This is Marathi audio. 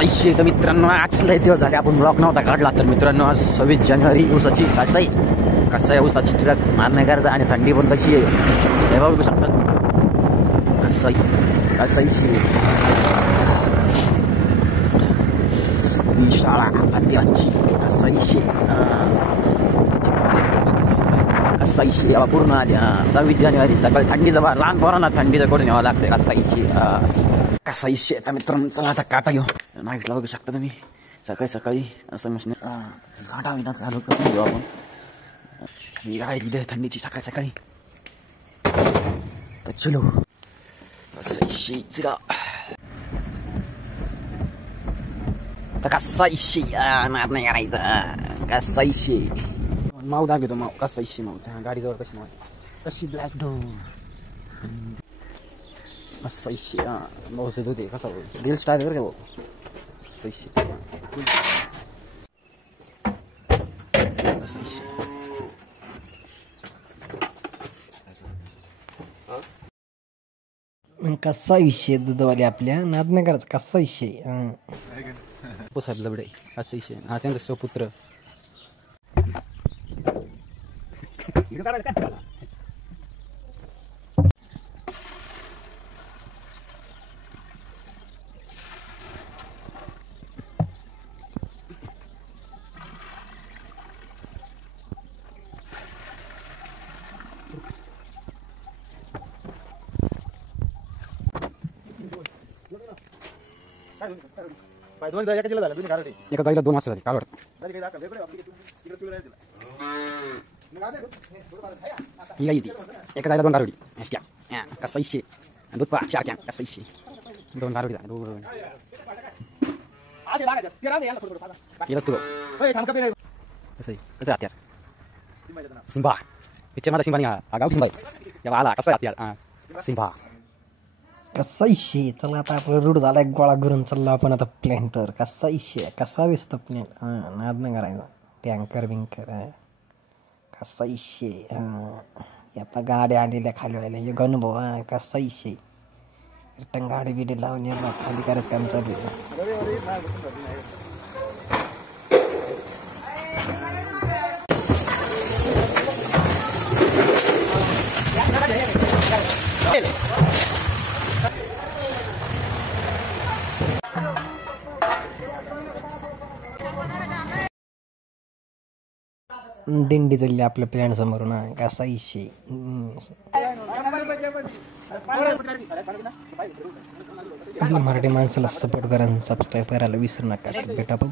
कसा इशे तर मित्रांनो आज लय दिवस झाले आपण ब्लॉग नव्हता काढला तर मित्रांनो आज 26 जानेवारी ऊसाची कसा आहे ऊसाची ट्रक मारणे करायचा आणि थंडी पण कशी आहे हे बघू शकतात कसा इशे शाळा आदिवासी कसा इशे कसा इशे पूर्ण आली 26 जानेवारी सकाळी थंडीचा बाहेर लहान पोरांना थंडीचा कडून यावं लागतंय कसा इशे कसा इशे आता मित्रांनो चला आता काटा घेऊ नाईटला बघू शकता तुम्ही सकाळी सकाळी असं मशीन काटा विना चालू करून घेऊ आपण ही गाडी इथे थंडीची सकाळी सकाळी तर चलो कसा इशे चला तर कसा इशे नाद नाही करायचं कसा इशे माऊ दाखवतो माऊ कसा इशे माऊ गाडीजवळ कशी माऊ कशी ब्लॅक डोर कसा इशे बहुत होते कसा रील स्टार कर भाऊ कसा इशे कसा इशे कसा विषय दूधवाले आपल्या नाद नाही करायचा कसा विषय पुसाद लबडे कसा इशे हा त्यांचा स्वपुत्र एका गाईला 2 वाजता झाली कालवड ही गाई ती एका गाईला 2 गारवडी कसा इशे दूध पा 4 कॅन कसा इशे 2 गारवडी कसं हत्यार सिंबा पिक्चर माझा सिंबा नाही आगाऊ सिंबा या आला कसा हत्यार सिंबा कसा इशे चला आता आपला रूट झाला एक गोळा करून चालला आपण आता प्लॅन्टवर कसा इशे कसा दिसतो प्लॅन्ट नाद नाही करायचा टँकर बिंकर कसा इशे आता गाड्या आलेल्या खाली व्हायला एक अनुभव कसा इशे रिटर्न गाडी बिडी लावून याला खाली करायचं काम चालू दिंडी चालली आपल्या प्लॅन समोरून कसा इशे आपल्या मराठी माणसाला सपोर्ट करा सबस्क्राईब करायला विसरू नका भेटा पण